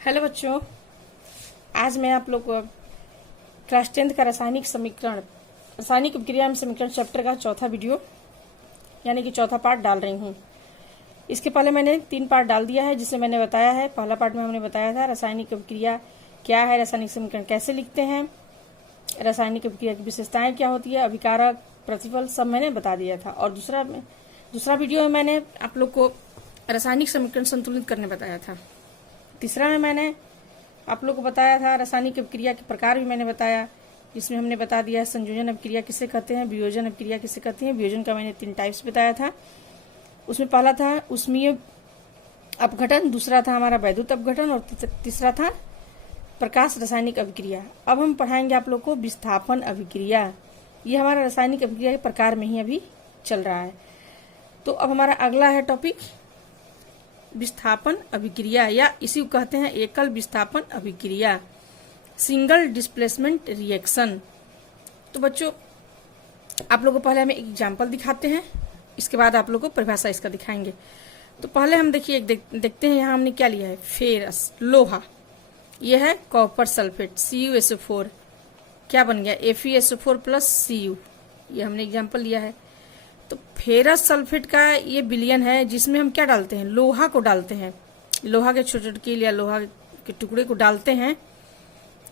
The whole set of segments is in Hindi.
हेलो बच्चों, आज मैं आप लोग को क्लास 10th का रासायनिक अभिक्रिया एवं समीकरण चैप्टर का चौथा वीडियो यानी कि चौथा पार्ट डाल रही हूँ। इसके पहले मैंने 3 पार्ट डाल दिया है, जिसमें मैंने बताया है। पहला पार्ट में हमने बताया था रासायनिक अभिक्रिया क्या है, रासायनिक समीकरण कैसे लिखते हैं, रासायनिक अभिक्रिया की विशेषताएं क्या होती है, अभिकारक, प्रतिफल, सब मैंने बता दिया था। और दूसरा वीडियो में मैंने आप लोग को रासायनिक समीकरण संतुलित करने बताया था। तीसरा में मैंने आप लोग को बताया था रासायनिक अभिक्रिया के प्रकार भी मैंने बताया, जिसमें हमने बता दिया संयोजन अभिक्रिया किसे कहते हैं, वियोजन अभिक्रिया किसे कहते हैं। वियोजन का मैंने 3 टाइप्स बताया था। उसमें पहला था ऊष्मीय अपघटन, दूसरा था हमारा वैद्युत अपघटन और तीसरा था प्रकाश रासायनिक अभिक्रिया। अब हम पढ़ाएंगे आप लोग को विस्थापन अभिक्रिया। ये हमारा रासायनिक अभिक्रिया के प्रकार में ही अभी चल रहा है। तो अब हमारा अगला है टॉपिक विस्थापन अभिक्रिया, या इसी को कहते हैं एकल विस्थापन अभिक्रिया, सिंगल डिस्प्लेसमेंट रिएक्शन। तो बच्चों, आप लोगों को पहले हम एक एग्जाम्पल दिखाते हैं, इसके बाद आप लोगों को परिभाषा इसका दिखाएंगे। तो पहले हम देखिए देखते हैं यहाँ हमने क्या लिया है, फेरस, लोहा। यह है कॉपर सल्फेट CuSO4, क्या बन गया FeSO4 प्लस Cu, ये हमने एग्जाम्पल लिया है। तो फेरस सल्फेट का ये विलयन है, जिसमें हम क्या डालते हैं, लोहा को डालते हैं, लोहा के छोटे छोटे या लोहा के टुकड़े को डालते हैं।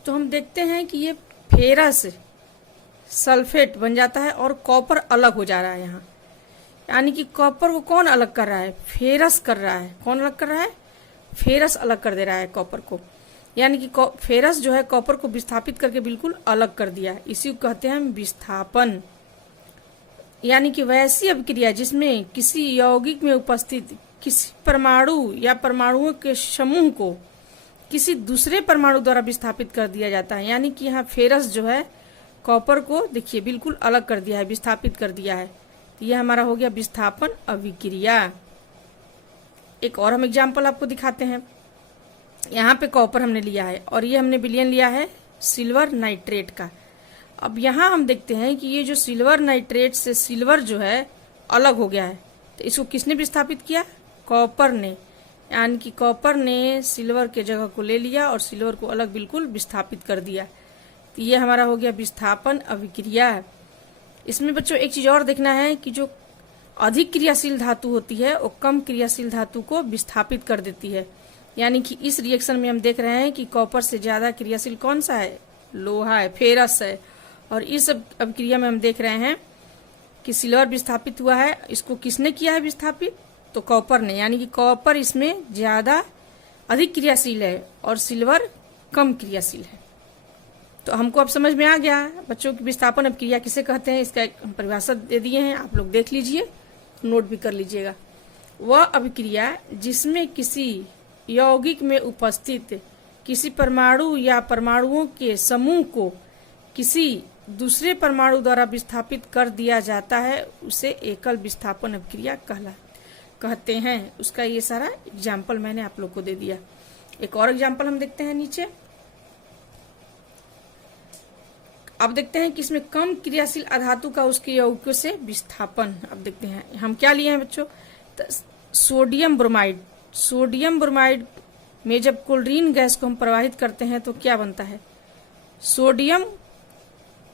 तो हम देखते हैं कि ये फेरस सल्फेट बन जाता है और कॉपर अलग हो जा रहा है यहाँ। यानी कि कॉपर को कौन अलग कर रहा है, फेरस कर रहा है। कौन अलग कर रहा है, फेरस अलग कर दे रहा है कॉपर को। यानी कि फेरस जो है कॉपर को विस्थापित करके बिल्कुल अलग कर दिया है। इसी को कहते हैं हम विस्थापन। यानी कि वैसी अभिक्रिया जिसमें किसी यौगिक में उपस्थित किसी परमाणु या परमाणुओं के समूह को किसी दूसरे परमाणु द्वारा विस्थापित कर दिया जाता है। यानी कि यहाँ फेरस जो है कॉपर को देखिए बिल्कुल अलग कर दिया है, विस्थापित कर दिया है। तो यह हमारा हो गया विस्थापन अभिक्रिया। एक और हम एग्जाम्पल आपको दिखाते हैं। यहाँ पे कॉपर हमने लिया है और ये हमने विलयन लिया है सिल्वर नाइट्रेट का। अब यहाँ हम देखते हैं कि ये जो सिल्वर नाइट्रेट से सिल्वर जो है अलग हो गया है। तो इसको किसने विस्थापित किया, कॉपर ने। यानी कि कॉपर ने सिल्वर के जगह को ले लिया और सिल्वर को अलग बिल्कुल विस्थापित कर दिया। तो ये हमारा हो गया विस्थापन अभिक्रिया। इसमें बच्चों एक चीज और देखना है कि जो अधिक क्रियाशील धातु होती है वो कम क्रियाशील धातु को विस्थापित कर देती है। यानी कि इस रिएक्शन में हम देख रहे हैं कि कॉपर से ज्यादा क्रियाशील कौन सा है, लोहा है, फेरस है। और इस अभिक्रिया में हम देख रहे हैं कि सिल्वर विस्थापित हुआ है। इसको किसने किया है विस्थापित, तो कॉपर ने। यानी कि कॉपर इसमें ज्यादा अधिक क्रियाशील है और सिल्वर कम क्रियाशील है। तो हमको अब समझ में आ गया बच्चों की विस्थापन अभिक्रिया किसे कहते हैं। इसका हम परिभाषा दे दिए हैं, आप लोग देख लीजिए, नोट भी कर लीजिएगा। वह अभिक्रिया जिसमें किसी यौगिक में उपस्थित किसी परमाणु या परमाणुओं के समूह को किसी दूसरे परमाणु द्वारा विस्थापित कर दिया जाता है, उसे एकल विस्थापन अभिक्रिया कहते हैं। उसका ये सारा एग्जाम्पल मैंने आप लोग को दे दिया। एक और एग्जाम्पल हम देखते हैं नीचे। अब देखते हैं कि इसमें कम क्रियाशील अधातु का उसके यौगिकों से विस्थापन। अब देखते हैं हम क्या लिए हैं बच्चों, सोडियम ब्रोमाइड। सोडियम ब्रोमाइड में जब क्लोरीन गैस को हम प्रवाहित करते हैं तो क्या बनता है, सोडियम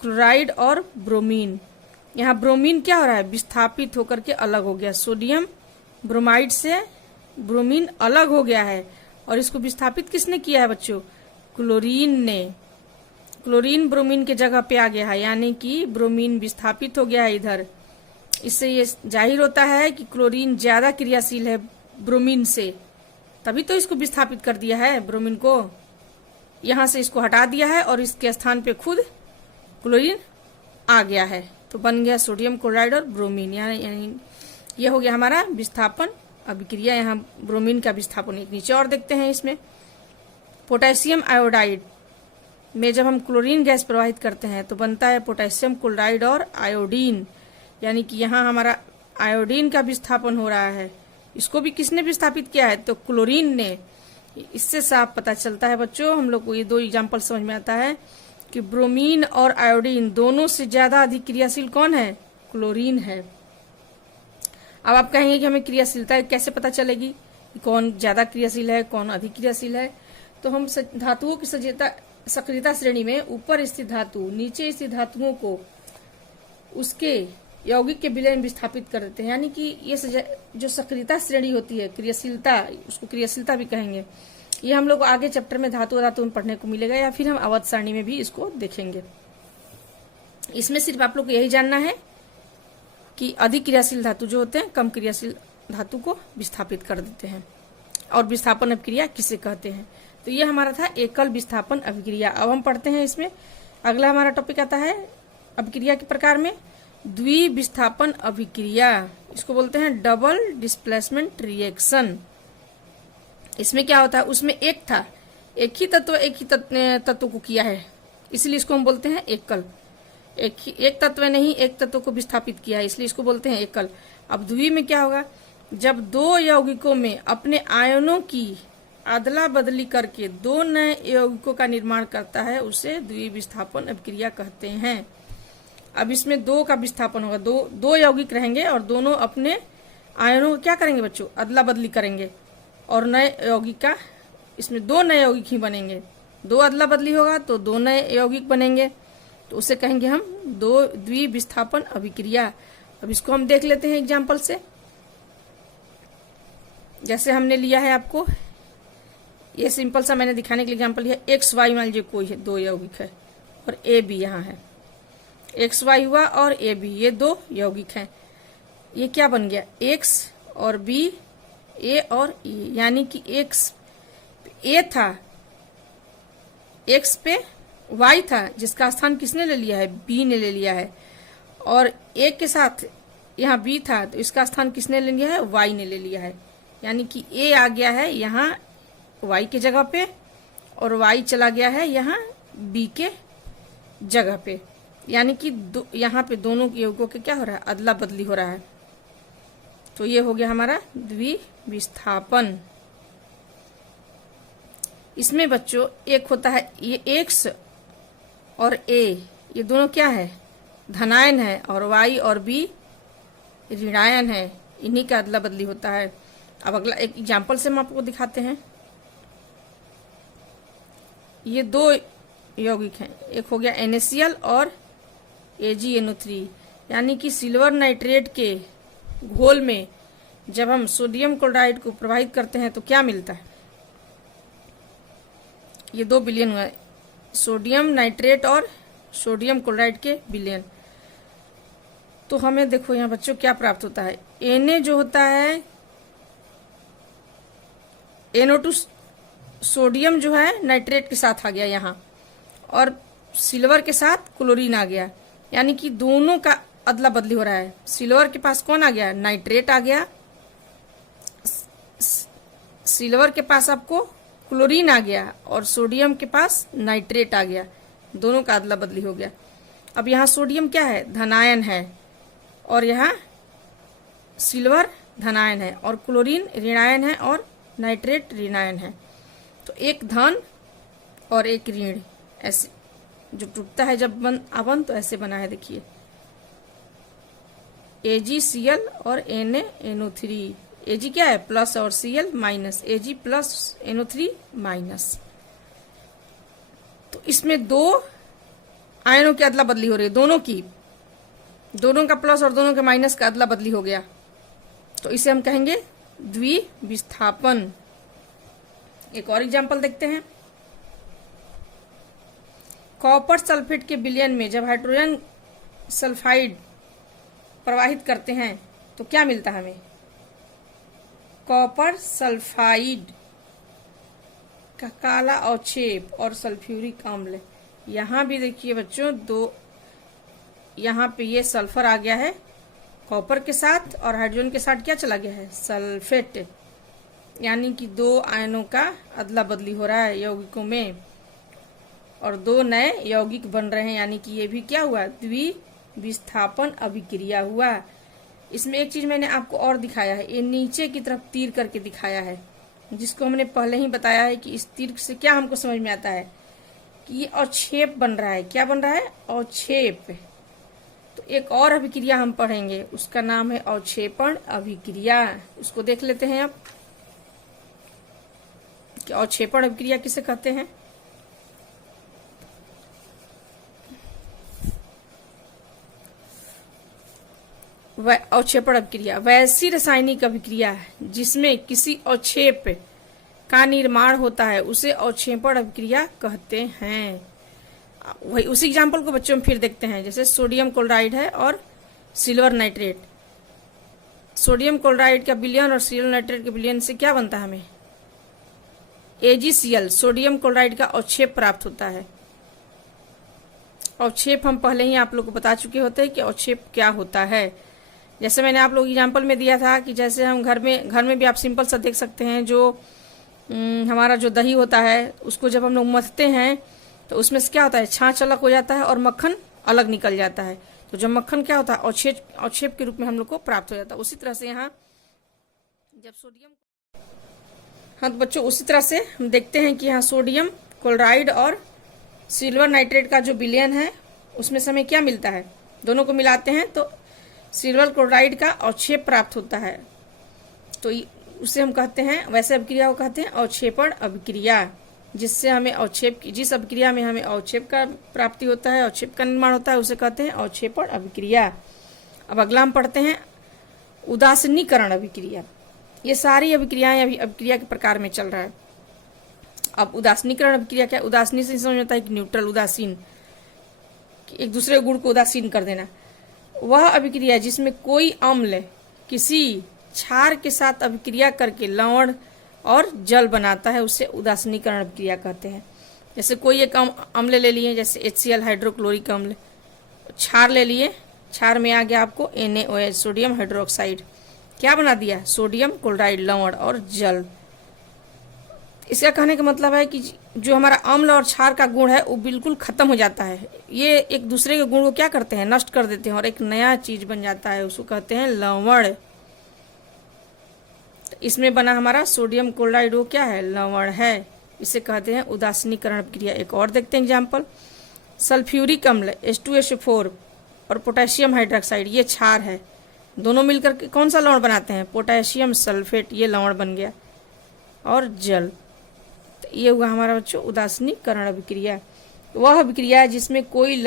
क्लोराइड और ब्रोमीन। यहाँ ब्रोमीन क्या हो रहा है, विस्थापित होकर के अलग हो गया। सोडियम ब्रोमाइड से ब्रोमीन अलग हो गया है और इसको विस्थापित किसने किया है बच्चों, क्लोरीन ने। क्लोरीन ब्रोमीन के जगह पे आ गया है, यानी कि ब्रोमीन विस्थापित हो गया है इधर। इससे ये जाहिर होता है कि क्लोरीन ज्यादा क्रियाशील है ब्रोमीन से, तभी तो इसको विस्थापित कर दिया है ब्रोमीन को। यहाँ से इसको हटा दिया है और इसके स्थान पे खुद क्लोरीन आ गया है, तो बन गया सोडियम क्लोराइड और ब्रोमीन। यानी ये हो गया हमारा विस्थापन अभिक्रिया। यहाँ ब्रोमीन का विस्थापन। एक नीचे और देखते हैं, इसमें पोटेशियम आयोडाइड में जब हम क्लोरीन गैस प्रवाहित करते हैं तो बनता है पोटेशियम क्लोराइड और आयोडीन। यानी कि यहाँ हमारा आयोडीन का विस्थापन हो रहा है। इसको भी किसने विस्थापित किया है, तो क्लोरीन ने। इससे साफ पता चलता है बच्चों, हम लोग को ये 2 एग्जाम्पल समझ में आता है कि ब्रोमीन और आयोडीन दोनों से ज्यादा अधिक क्रियाशील कौन है, क्लोरीन है। अब आप कहेंगे कि हमें क्रियाशीलता कैसे पता चलेगी, कौन ज्यादा क्रियाशील है कौन अधिक क्रियाशील है। तो हम धातुओं की सक्रियता श्रेणी में ऊपर स्थित धातु नीचे स्थित धातुओं को उसके यौगिक के विलय में विस्थापित कर देते हैं। यानी कि ये जो सक्रियता श्रेणी होती है, क्रियाशीलता, उसको क्रियाशीलता भी कहेंगे, ये हम लोग आगे चैप्टर में धातु में पढ़ने को मिलेगा, या फिर हम अवध सारणी में भी इसको देखेंगे। इसमें सिर्फ आप लोग को यही जानना है कि अधिक क्रियाशील धातु जो होते हैं कम क्रियाशील धातु को विस्थापित कर देते हैं, और विस्थापन अभिक्रिया किसे कहते हैं। तो ये हमारा था एकल विस्थापन अभिक्रिया। अब हम पढ़ते हैं इसमें अगला हमारा टॉपिक आता है अभिक्रिया के प्रकार में द्विविस्थापन अभिक्रिया। इसको बोलते हैं डबल डिस्प्लेसमेंट रिएक्शन। इसमें क्या होता है, उसमें एक ही तत्व को किया है, इसलिए इसको हम बोलते हैं एकल। एक तत्व नहीं, एक तत्व को विस्थापित किया है, इसलिए इसको बोलते हैं एकल। अब द्वि में क्या होगा, जब दो यौगिकों में अपने आयनों की अदला बदली करके दो नए यौगिकों का निर्माण करता है, उसे द्विविस्थापन अभिक्रिया कहते हैं। अब इसमें दो का विस्थापन होगा, दो यौगिक रहेंगे और दोनों अपने आयनों को क्या करेंगे बच्चों, अदला बदली करेंगे, और नए यौगिक का, इसमें दो नए यौगिक ही बनेंगे। दो अदला बदली होगा तो दो नए यौगिक बनेंगे, तो उसे कहेंगे हम द्विविस्थापन अभिक्रिया। अब इसको हम देख लेते हैं एग्जाम्पल से। जैसे हमने लिया है, आपको ये सिंपल सा मैंने दिखाने के लिए एग्जाम्पल लिया, एक्स वाई मान लीजिए कोई है, दो यौगिक है, और ए बी यहाँ है, एक्स वाई हुआ और ए बी, ये दो यौगिक हैं। ये क्या बन गया, एक्स और बी, ए और ई, यानी कि एक्स ए था, एक्स पे वाई था, जिसका स्थान किसने ले लिया है, बी ने ले लिया है, और ए के साथ यहाँ बी था, तो इसका स्थान किसने ले लिया है, वाई ने ले लिया है। यानी कि ए आ गया है यहाँ वाई के जगह पे, और वाई चला गया है यहाँ बी के जगह पे। यानी कि यहाँ पे दोनों यौगिकों के क्या हो रहा है, अदला बदली हो रहा है। तो ये हो गया हमारा द्विविस्थापन। इसमें बच्चों एक होता है, ये एक्स और ए, ये दोनों क्या है, धनायन है, और वाई और बी ऋणायन है, इन्हीं का अदला बदली होता है। अब अगला एक एग्जाम्पल से हम आपको दिखाते हैं। ये दो यौगिक हैं, एक हो गया NaCl और AgNO3, यानी कि सिल्वर नाइट्रेट के घोल में जब हम सोडियम क्लोराइड को प्रवाहित करते हैं तो क्या मिलता है, ये दो विलयन हुआ, सोडियम नाइट्रेट और सोडियम क्लोराइड के विलयन। तो हमें देखो यहाँ बच्चों क्या प्राप्त होता है, Na जो होता है, NO2 सोडियम जो है नाइट्रेट के साथ आ गया यहाँ, और सिल्वर के साथ क्लोरीन आ गया, यानी कि दोनों का अदला बदली हो रहा है। सिल्वर के पास कौन आ गया, नाइट्रेट आ गया, सिल्वर के पास आपको क्लोरीन आ गया, और सोडियम के पास नाइट्रेट आ गया, दोनों का अदला बदली हो गया। अब यहाँ सोडियम क्या है, धनायन है, और यहाँ सिल्वर धनायन है, और क्लोरीन ऋणायन है, और नाइट्रेट ऋणायन है। तो एक धन और एक ऋण, ऐसे जो टूटता है जब आवन तो ऐसे बना है, देखिए AgCl और NaNO3। Ag क्या है, प्लस, और Cl minus, Ag plus NO3 minus. तो इसमें दो आयनों की अदला बदली हो रही है, दोनों का प्लस और दोनों के माइनस का अदला बदली हो गया, तो इसे हम कहेंगे द्विविस्थापन। एक और एग्जांपल देखते हैं। कॉपर सल्फेट के विलयन में जब हाइड्रोजन सल्फाइड प्रवाहित करते हैं तो क्या मिलता है हमें, कॉपर सल्फाइड का काला अवक्षेप और सल्फ्यूरिक अम्ल। यहाँ भी देखिए बच्चों, दो यहाँ पे ये सल्फर आ गया है कॉपर के साथ, और हाइड्रोजन के साथ क्या चला गया है, सल्फेट, यानी कि दो आयनों का अदला बदली हो रहा है यौगिकों में, और दो नए यौगिक बन रहे हैं, यानी कि ये भी क्या हुआ, द्विविस्थापन अभिक्रिया हुआ। इसमें एक चीज मैंने आपको और दिखाया है, ये नीचे की तरफ तीर करके दिखाया है, जिसको हमने पहले ही बताया है कि इस तीर से क्या हमको समझ में आता है कि ये अवक्षेप बन रहा है। क्या बन रहा है, अवक्षेप। तो एक और अभिक्रिया हम पढ़ेंगे, उसका नाम है अवक्षेपण अभिक्रिया, उसको देख लेते हैं अब। कि अवक्षेपण अभिक्रिया किसे कहते हैं? अवक्षेपण अभिक्रिया वैसी रासायनिक अभिक्रिया है जिसमें किसी अवक्षेप का निर्माण होता है, उसे अवक्षेपण अभिक्रिया कहते हैं। वही उसी एग्जाम्पल को बच्चों में फिर देखते हैं, जैसे सोडियम क्लोराइड है और सिल्वर नाइट्रेट। सोडियम क्लोराइड का विलयन और सिल्वर नाइट्रेट के विलयन से क्या बनता है? हमें AgCl सोडियम क्लोराइड का अवक्षेप प्राप्त होता है। अवक्षेप हम पहले ही आप लोग को बता चुके होते हैं कि अवक्षेप क्या होता है। जैसे मैंने आप लोग एग्जाम्पल में दिया था कि जैसे हम घर में भी आप सिंपल सा देख सकते हैं, जो हमारा जो दही होता है उसको जब हम लोग मथते हैं तो उसमें से क्या होता है, छाछ अलग हो जाता है और मक्खन अलग निकल जाता है। तो जब मक्खन क्या होता है, अवक्षेप के रूप में हम लोग को प्राप्त हो जाता है। उसी तरह से यहाँ जब सोडियम, हाँ तो बच्चों उसी तरह से हम देखते हैं कि यहाँ सोडियम क्लोराइड और सिल्वर नाइट्रेट का जो विलयन है उसमें से हमें क्या मिलता है, दोनों को मिलाते हैं तो सिल्वर क्लोराइड का अवक्षेप प्राप्त होता है। तो उसे हम कहते हैं, वैसे अभिक्रिया को कहते हैं अवक्षेपण अभिक्रिया, जिससे हमें जिस अभिक्रिया में हमें अवक्षेप का प्राप्ति होता है, अवक्षेप का निर्माण होता है, उसे कहते हैं अवक्षेपण अभिक्रिया। अब अगला हम पढ़ते हैं उदासीनीकरण अभिक्रिया। ये सारी अभिक्रियाएं अभी अभिक्रिया के प्रकार में चल रहा है। अब उदासीनीकरण अभिक्रिया क्या? उदासीन से समझ आता है कि न्यूट्रल, उदासीन, एक दूसरे गुण को उदासीन कर देना। वह अभिक्रिया जिसमें कोई अम्ल किसी क्षार के साथ अभिक्रिया करके लवण और जल बनाता है, उसे उदासीनीकरण अभिक्रिया कहते हैं। जैसे कोई एक अम्ल ले लिए, जैसे HCl हाइड्रोक्लोरिक अम्ल, क्षार ले लिए, क्षार में आ गया आपको NaOH सोडियम हाइड्रोक्साइड, क्या बना दिया? सोडियम क्लोराइड, लवण और जल। इसका कहने का मतलब है कि जो हमारा अम्ल और क्षार का गुण है वो बिल्कुल खत्म हो जाता है। ये एक दूसरे के गुण को क्या करते हैं, नष्ट कर देते हैं और एक नया चीज बन जाता है, उसको कहते हैं लवण। इसमें बना हमारा सोडियम क्लोराइड, वो क्या है? लवण है। इसे कहते हैं उदासीनीकरण अभिक्रिया। एक और देखते हैं एग्जाम्पल, सल्फ्यूरिक अम्ल H2SO4 और पोटेशियम हाइड्रोक्साइड, ये क्षार है, दोनों मिलकर कौन सा लवण बनाते हैं? पोटेशियम सल्फेट, ये लवण बन गया, और जल। तो ये हुआ हमारा बच्चों उदासीनीकरण अभिक्रिया। वह अभिक्रिया जिसमें कोई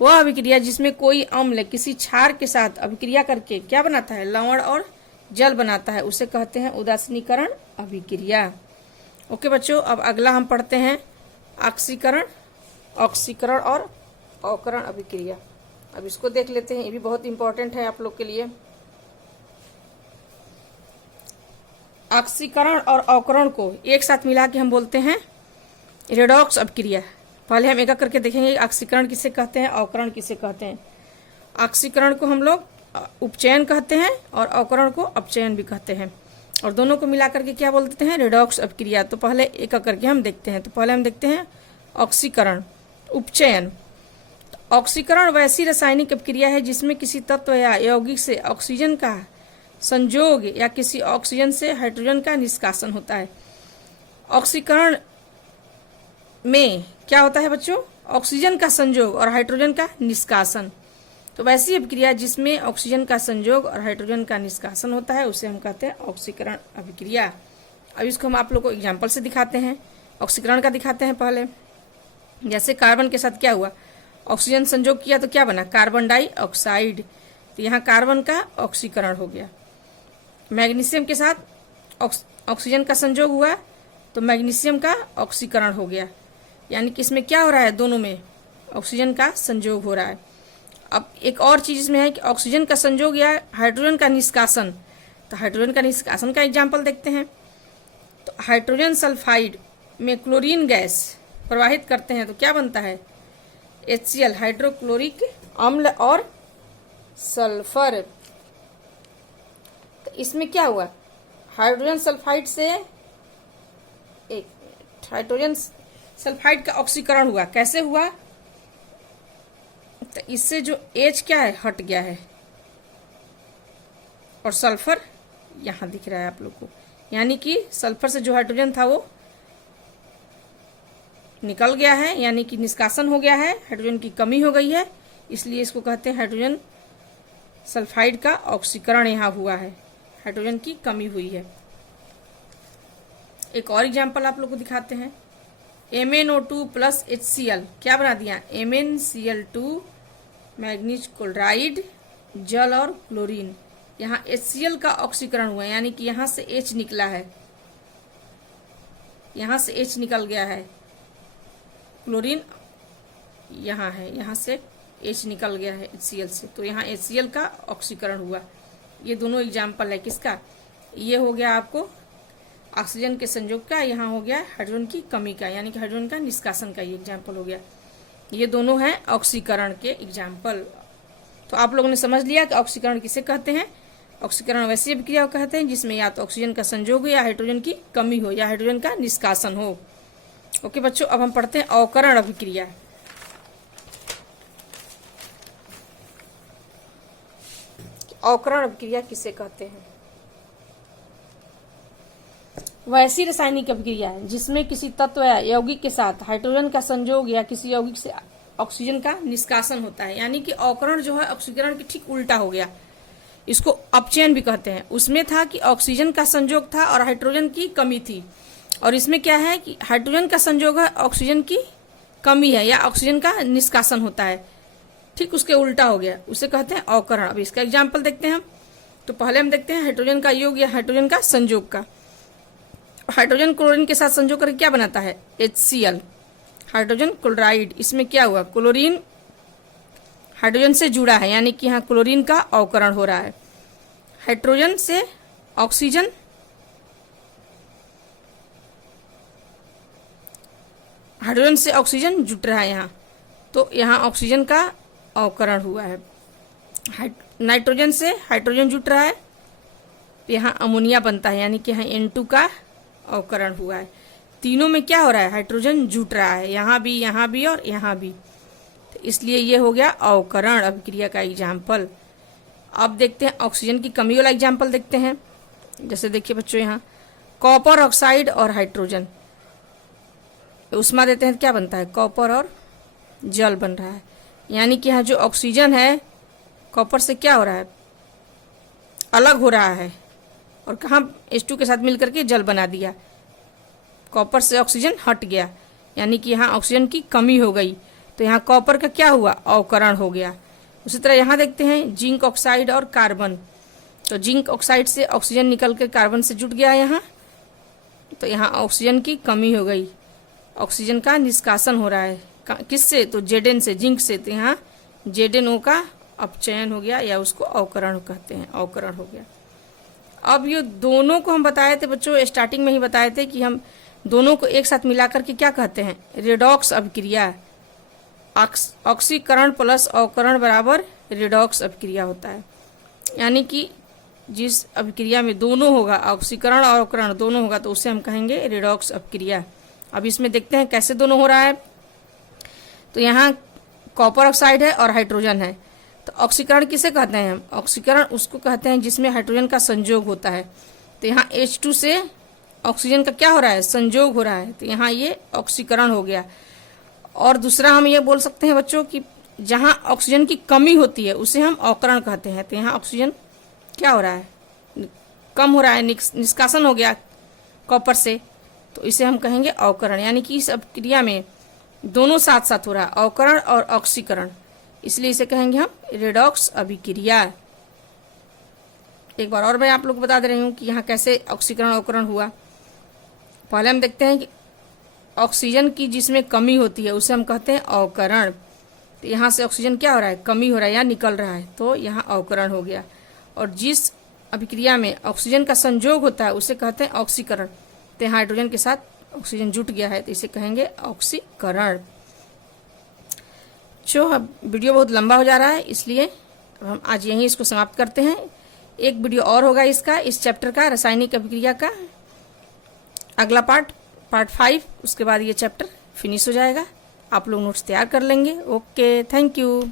वह अभिक्रिया जिसमें कोई अम्ल किसी क्षार के साथ अभिक्रिया करके क्या बनाता है? लवण और जल बनाता है, उसे कहते हैं उदासीनीकरण अभिक्रिया। ओके बच्चों, अब अगला हम पढ़ते हैं ऑक्सीकरण और अवकरण अभिक्रिया। अब इसको देख लेते हैं, ये भी बहुत इंपॉर्टेंट है आप लोग के लिए। ऑक्सीकरण और अवकरण को एक साथ मिला के हम बोलते हैं रेडॉक्स अभिक्रिया। पहले हम एक एक करके देखेंगे ऑक्सीकरण किसे कहते हैं, अवकरण किसे कहते हैं। ऑक्सीकरण को हम लोग उपचयन कहते हैं और अवकरण को अपचयन भी कहते हैं, और दोनों को मिला करके क्या बोलते हैं? रेडॉक्स अभिक्रिया। तो पहले एक एक करके हम देखते हैं। तो पहले हम देखते हैं ऑक्सीकरण, उपचयन। ऑक्सीकरण वैसी रासायनिक अभिक्रिया है जिसमें किसी तत्व या यौगिक से ऑक्सीजन का संयोग या किसी ऑक्सीजन से हाइड्रोजन का निष्कासन होता है। ऑक्सीकरण में क्या होता है बच्चों? ऑक्सीजन का संयोग और हाइड्रोजन का निष्कासन। तो वैसी अभिक्रिया जिसमें ऑक्सीजन का संयोग और हाइड्रोजन का निष्कासन होता है, उसे हम कहते हैं ऑक्सीकरण अभिक्रिया। अब इसको हम आप लोग को एग्जाम्पल से दिखाते हैं। ऑक्सीकरण का दिखाते हैं पहले। जैसे कार्बन के साथ क्या हुआ? ऑक्सीजन संयोग किया तो क्या बना? Carbon dioxide. तो यहाँ कार्बन का ऑक्सीकरण हो गया। मैग्नीशियम के साथ ऑक्सीजन का संयोग हुआ तो मैग्नीशियम का ऑक्सीकरण हो गया। यानी कि इसमें क्या हो रहा है? दोनों में ऑक्सीजन का संयोग हो रहा है। अब एक और चीज इसमें है कि ऑक्सीजन का संयोग या हाइड्रोजन का निष्कासन। तो हाइड्रोजन का निष्कासन का एग्जाम्पल देखते हैं। तो हाइड्रोजन सल्फाइड में क्लोरीन गैस प्रवाहित करते हैं तो क्या बनता है? HCl हाइड्रोक्लोरिक अम्ल और सल्फर। तो इसमें क्या हुआ? हाइड्रोजन सल्फाइड से हाइड्रोजन सल्फाइड का ऑक्सीकरण हुआ। कैसे हुआ? तो इससे जो H क्या है? हट गया है, और सल्फर यहां दिख रहा है आप लोग को। यानी कि सल्फर से जो हाइड्रोजन था वो निकल गया है, यानी कि निष्कासन हो गया है, हाइड्रोजन की कमी हो गई है, इसलिए इसको कहते हैं हाइड्रोजन सल्फाइड का ऑक्सीकरण यहाँ हुआ है, हाइड्रोजन की कमी हुई है। एक और एग्जाम्पल आप लोग को दिखाते हैं। MnO2 प्लस HCl क्या बना दिया, MnCl2 मैग्नीज क्लोराइड जल और क्लोरीन। यहाँ HCl का ऑक्सीकरण हुआ है, यानी कि यहाँ से H निकला है, यहाँ से H निकल गया है, क्लोरीन यहाँ है, यहाँ से H निकल गया है HCl से, तो यहाँ HCl का ऑक्सीकरण हुआ। ये दोनों एग्जाम्पल है किसका, ये हो गया आपको ऑक्सीजन के संयोग का, यहाँ हो गया हाइड्रोजन की कमी का, यानी कि हाइड्रोजन का निष्कासन का ये एग्जाम्पल हो गया। ये दोनों हैं ऑक्सीकरण के एग्जाम्पल। तो आप लोगों ने समझ लिया कि ऑक्सीकरण किसे कहते हैं। ऑक्सीकरण वैसी अभिक्रिया को कहते हैं जिसमें या तो ऑक्सीजन का संयोग हो या हाइड्रोजन की कमी हो या हाइड्रोजन का निष्कासन हो। ओके बच्चों, अब हम पढ़ते हैं अवकरण अभिक्रिया। अवकरण अभिक्रिया किसे कहते हैं। वैसी रासायनिक अभिक्रिया है जिसमें किसी तत्व या यौगिक के साथ हाइड्रोजन का संयोग या किसी यौगिक से ऑक्सीजन का निष्कासन होता है। यानी कि अवकरण जो है ऑक्सीकरण के ठीक उल्टा हो गया, इसको अपचयन भी कहते हैं। उसमें था कि ऑक्सीजन का संयोग था और हाइड्रोजन की कमी थी, और इसमें क्या है कि हाइड्रोजन का संयोग है, ऑक्सीजन की कमी है या ऑक्सीजन का निष्कासन होता है, ठीक उसके उल्टा हो गया, उसे कहते हैं अवकरण। अब इसका एग्जाम्पल देखते हैं हम। तो पहले हम देखते हैं हाइड्रोजन का योग या हाइड्रोजन का संयोग का। हाइड्रोजन क्लोरीन के साथ संयोग करके क्या बनाता है, HCl हाइड्रोजन क्लोराइड। इसमें क्या हुआ, क्लोरीन हाइड्रोजन से जुड़ा है, यानी कि यहाँ क्लोरीन का अवकरण हो रहा है। हाइड्रोजन से ऑक्सीजन जुट रहा है यहाँ, तो यहाँ ऑक्सीजन का अवकरण हुआ है। नाइट्रोजन से हाइड्रोजन जुट रहा है, यहाँ अमोनिया बनता है, यानी कि यहाँ N2 का अवकरण हुआ है। तीनों में क्या हो रहा है, हाइड्रोजन जुट रहा है, यहाँ भी और यहाँ भी, तो इसलिए ये हो गया अवकरण अभिक्रिया का एग्जाम्पल। अब देखते हैं ऑक्सीजन की कमी वाला एग्जाम्पल देखते हैं। जैसे देखिए बच्चों, यहाँ कॉपर ऑक्साइड और हाइड्रोजन उष्मा देते हैं तो क्या बनता है, कॉपर और जल बन रहा है। यानी कि यहाँ जो ऑक्सीजन है कॉपर से क्या हो रहा है, अलग हो रहा है, और कहाँ H2 के साथ मिलकर के जल बना दिया, कॉपर से ऑक्सीजन हट गया, यानी कि यहाँ ऑक्सीजन की कमी हो गई, तो यहाँ कॉपर का क्या हुआ, अवकरण हो गया। उसी तरह यहाँ देखते हैं जिंक ऑक्साइड और कार्बन। तो जिंक ऑक्साइड से ऑक्सीजन निकल कर कार्बन से जुट गया यहाँ, तो यहाँ ऑक्सीजन की कमी हो गई, ऑक्सीजन का निष्कासन हो रहा है, किससे, तो Zn से, जिंक से, तो यहाँ ZnO का अपचयन हो गया या उसको अवकरण कहते हैं, अवकरण हो गया। अब ये दोनों को हम बताए थे बच्चों, स्टार्टिंग में ही बताए थे कि हम दोनों को एक साथ मिलाकर के क्या कहते हैं, रेडॉक्स अभिक्रिया। ऑक्सीकरण प्लस अवकरण बराबर रेडॉक्स अभिक्रिया होता है। यानी कि जिस अभिक्रिया में दोनों होगा, ऑक्सीकरण और अवकरण दोनों होगा, तो उसे हम कहेंगे रेडॉक्स अभिक्रिया। अब इसमें देखते हैं कैसे दोनों हो रहा है। तो यहाँ कॉपर ऑक्साइड है और हाइड्रोजन है, तो ऑक्सीकरण किसे कहते हैं हम, ऑक्सीकरण उसको कहते हैं जिसमें हाइड्रोजन का संयोग होता है। तो यहाँ H2 से ऑक्सीजन का क्या हो रहा है, संयोग हो रहा है, तो यहाँ ये ऑक्सीकरण हो गया। और दूसरा हम ये बोल सकते हैं बच्चों कि जहाँ ऑक्सीजन की कमी होती है उसे हम अवकरण कहते हैं। तो यहाँ ऑक्सीजन क्या हो रहा है, कम हो रहा है, निष्कासन हो गया कॉपर से, तो इसे हम कहेंगे अवकरण। यानी कि इस अभिक्रिया में दोनों साथ साथ हो रहा है, अवकरण और ऑक्सीकरण, इसलिए इसे कहेंगे हम रेडॉक्स अभिक्रिया। एक बार और मैं आप लोग को बता दे रही हूँ कि यहाँ कैसे ऑक्सीकरण अवकरण हुआ। पहले हम देखते हैं कि ऑक्सीजन की जिसमें कमी होती है उसे हम कहते हैं अवकरण। तो यहाँ से ऑक्सीजन क्या हो रहा है, कमी हो रहा है या निकल रहा है, तो यहाँ अवकरण हो गया। और जिस अभिक्रिया में ऑक्सीजन का संयोग होता है उसे कहते हैं ऑक्सीकरण। तो हाइड्रोजन के साथ ऑक्सीजन जुट गया है, तो इसे कहेंगे ऑक्सीकरण। अब वीडियो बहुत लंबा हो जा रहा है, इसलिए अब हम आज यहीं इसको समाप्त करते हैं। एक वीडियो और होगा इसका, इस चैप्टर का, रासायनिक अभिक्रिया का अगला पार्ट 5, उसके बाद ये चैप्टर फिनिश हो जाएगा। आप लोग नोट्स तैयार कर लेंगे। Okay, thank you.